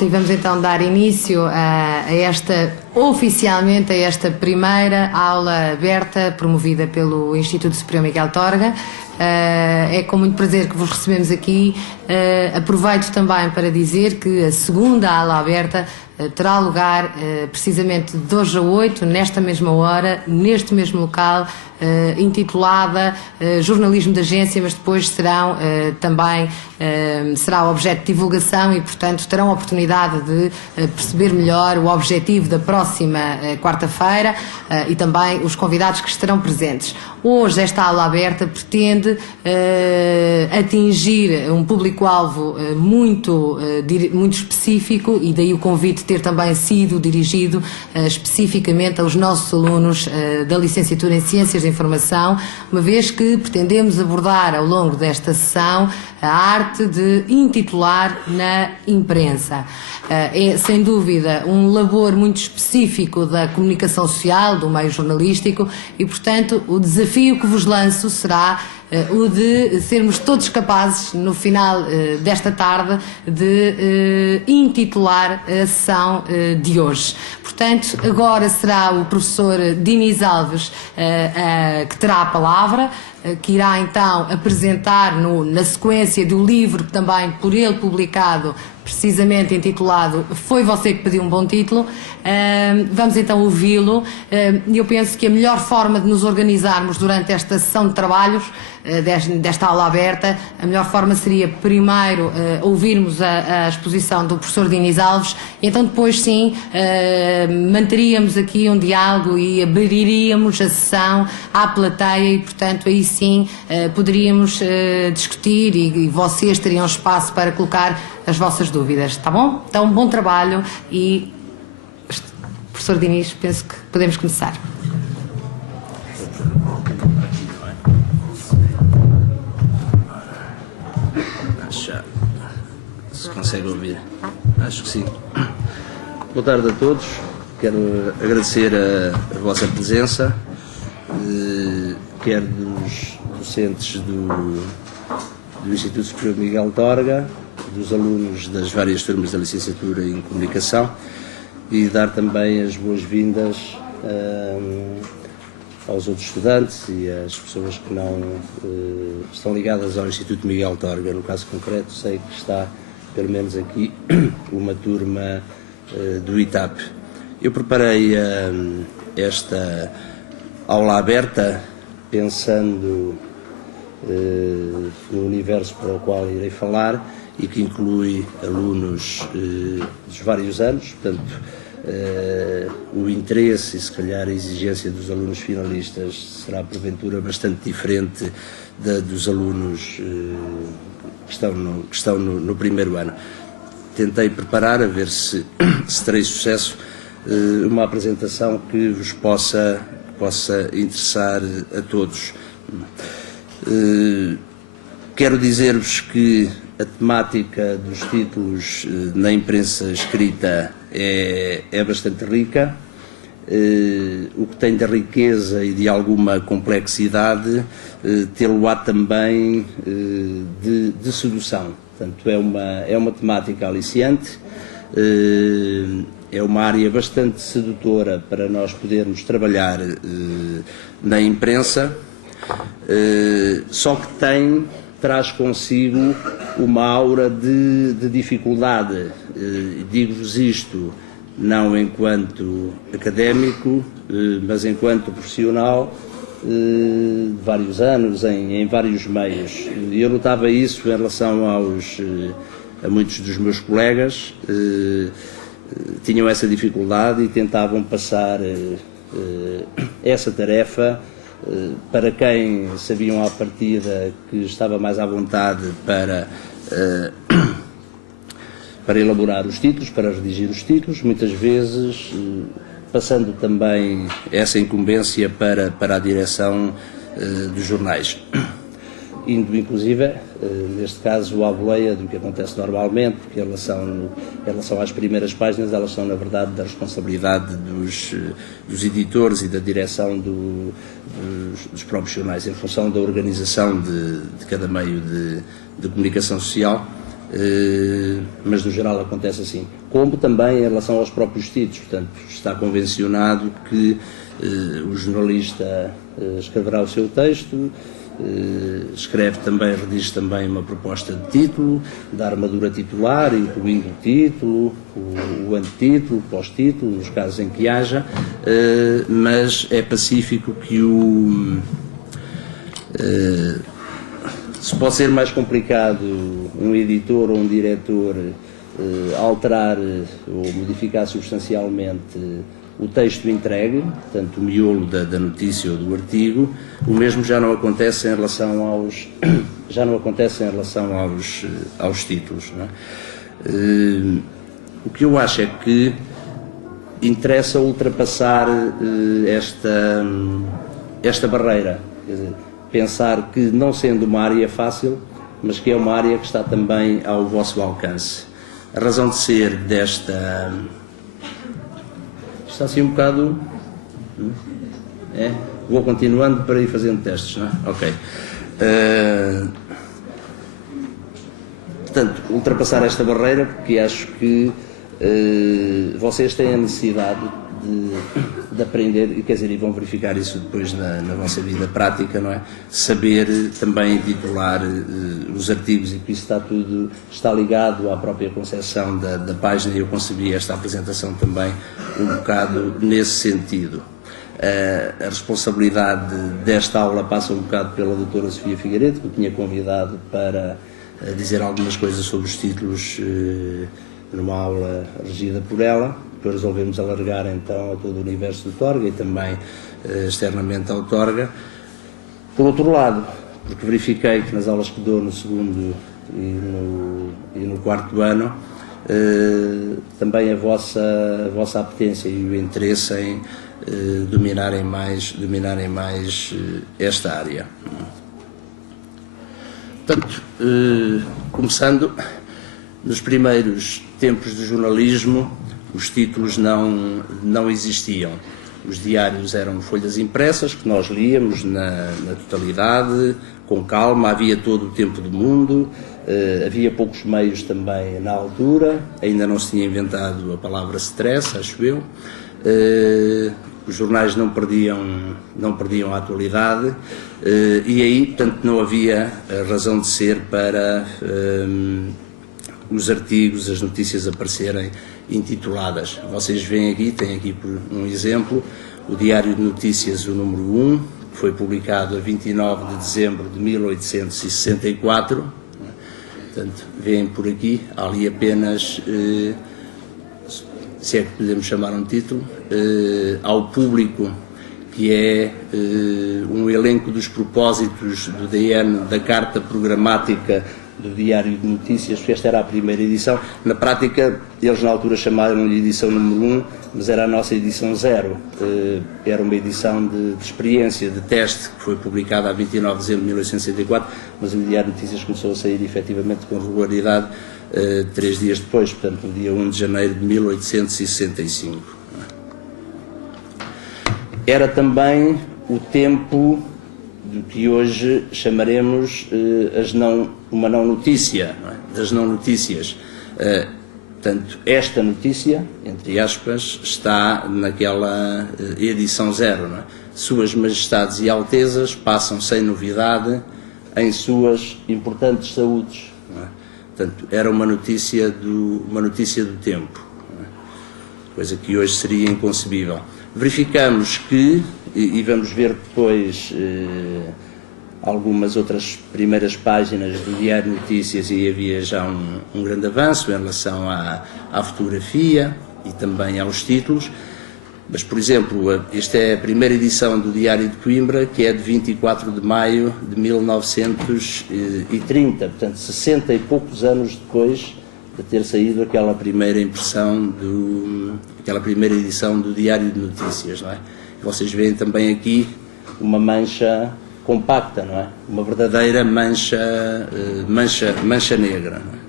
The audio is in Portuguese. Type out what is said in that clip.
E vamos então dar início oficialmente a esta primeira aula aberta promovida pelo Instituto Superior Miguel Torga. É com muito prazer que vos recebemos aqui. Aproveito também para dizer que a segunda aula aberta terá lugar precisamente de hoje a 8, nesta mesma hora, neste mesmo local, intitulada Jornalismo de Agência, mas depois será objeto de divulgação e, portanto, terão a oportunidade de perceber melhor o objetivo da próxima quarta-feira e também os convidados que estarão presentes. Hoje, esta aula aberta pretende atingir um público-alvo muito específico, e daí o convite ter também sido dirigido especificamente aos nossos alunos da licenciatura em Ciências da Informação, uma vez que pretendemos abordar ao longo desta sessão a arte de intitular na imprensa. É, sem dúvida, um labor muito específico da comunicação social, do meio jornalístico, e, portanto, o desafio que vos lanço será o de sermos todos capazes, no final desta tarde, de intitular a sessão de hoje. Portanto, agora será o professor Diniz que terá a palavra, que irá então apresentar na sequência do livro também por ele publicado, precisamente intitulado Foi Você que Pediu um Bom Título. Vamos então ouvi-lo. Eu penso que a melhor forma de nos organizarmos durante esta sessão de trabalhos, desta aula aberta, a melhor forma seria primeiro ouvirmos a exposição do professor Diniz Alves, e então depois sim manteríamos aqui um diálogo e abriríamos a sessão à plateia, e portanto aí sim poderíamos discutir, e vocês teriam espaço para colocar as vossas dúvidas, está bom? Então, bom trabalho, e professor Diniz, penso que podemos começar. Se consegue ouvir, acho que sim. Boa tarde a todos, quero agradecer a vossa presença, quer dos docentes do Instituto Superior Miguel Torga, dos alunos das várias turmas da licenciatura em Comunicação, e dar também as boas-vindas aos outros estudantes e às pessoas que não estão ligadas ao Instituto Miguel Torga. No caso concreto, sei que está, pelo menos aqui, uma turma do ITAP. Eu preparei esta aula aberta pensando no universo para o qual irei falar, e que inclui alunos dos vários anos, portanto, o interesse e, se calhar, a exigência dos alunos finalistas será, porventura, bastante diferente dos alunos que estão no primeiro ano. Tentei preparar, a ver se terei sucesso, uma apresentação que vos possa interessar a todos. Quero dizer-vos que a temática dos títulos na imprensa escrita é bastante rica. O que tem de riqueza e de alguma complexidade, tê-lo-á também de sedução. Portanto, é uma temática aliciante, é uma área bastante sedutora para nós podermos trabalhar na imprensa, só que traz consigo uma aura de dificuldade. Digo-vos isto não enquanto académico, mas enquanto profissional de vários anos, em vários meios. Eu notava isso em relação a muitos dos meus colegas, tinham essa dificuldade e tentavam passar essa tarefa para quem sabiam à partida que estava mais à vontade para elaborar os títulos, para redigir os títulos, muitas vezes passando também essa incumbência para a direção dos jornais. Indo, inclusive, neste caso, à boleia do que acontece normalmente, porque em relação às primeiras páginas, elas são, na verdade, da responsabilidade dos editores e da direção dos próprios jornais, em função da organização de cada meio de comunicação social. mas no geral acontece assim. Como também em relação aos próprios títulos, portanto, está convencionado que o jornalista escreverá o seu texto, escreve também, redige também uma proposta de título, da armadura titular, incluindo o título, o antetítulo, o pós-título, nos casos em que haja, mas é pacífico que se pode ser mais complicado um editor ou um diretor alterar ou modificar substancialmente o texto entregue, portanto o miolo da notícia ou do artigo, o mesmo já não acontece em relação aos títulos. Não é? O que eu acho é que interessa ultrapassar esta barreira, quer dizer, pensar que não sendo uma área fácil, mas que é uma área que está também ao vosso alcance. A razão de ser desta... Está assim um bocado... Vou continuando para ir fazendo testes, não é? Ok. Portanto, ultrapassar esta barreira, porque acho que vocês têm a necessidade de aprender, e quer dizer, e vão verificar isso depois na vossa vida prática, não é? Saber também titular os artigos, e que isso está ligado à própria concepção da página, e eu concebi esta apresentação também um bocado nesse sentido. A responsabilidade desta aula passa um bocado pela doutora Sofia Figueiredo, que eu tinha convidado para dizer algumas coisas sobre os títulos numa aula regida por ela. Depois resolvemos alargar então a todo o universo do Torga e também externamente ao Torga. Por outro lado, porque verifiquei que nas aulas que dou no segundo e no quarto ano, também a vossa apetência e o interesse em dominarem mais esta área. Portanto, começando, nos primeiros tempos do jornalismo, os títulos não existiam. Os diários eram folhas impressas que nós líamos na totalidade, com calma, havia todo o tempo do mundo, havia poucos meios também na altura, ainda não se tinha inventado a palavra stress, acho eu. Os jornais não perdiam a atualidade, e aí, portanto, não havia razão de ser para os artigos, as notícias aparecerem intituladas. Vocês veem aqui, têm aqui por um exemplo, o Diário de Notícias, o número 1, que foi publicado a 29 de dezembro de 1864. Portanto, veem por aqui, há ali apenas, se é que podemos chamar um título, ao público, que é um elenco dos propósitos do DN, da Carta Programática do Diário de Notícias, porque esta era a primeira edição. Na prática, eles na altura chamaram-lhe edição número 1, mas era a nossa edição 0. Era uma edição de experiência, de teste, que foi publicada a 29 de dezembro de 1864, mas o Diário de Notícias começou a sair efetivamente com regularidade 3 dias depois, portanto, no dia 1 de janeiro de 1865. Era também o tempo do que hoje chamaremos uma não notícia, não é? Das não notícias. Portanto, esta notícia, entre aspas, está naquela edição 0. Não é? Suas Majestades e Altezas passam sem novidade em suas importantes saúdes. Não é? Portanto, era uma notícia do tempo, não é? Coisa que hoje seria inconcebível. Verificamos que, e vamos ver depois algumas outras primeiras páginas do Diário de Notícias, e havia já um grande avanço em relação à fotografia e também aos títulos, mas, por exemplo, esta é a primeira edição do Diário de Coimbra, que é de 24 de maio de 1930, portanto 60 e poucos anos depois de ter saído aquela primeira impressão, aquela primeira edição do Diário de Notícias, não é? Vocês veem também aqui uma mancha compacta, não é? Uma verdadeira mancha negra, não é?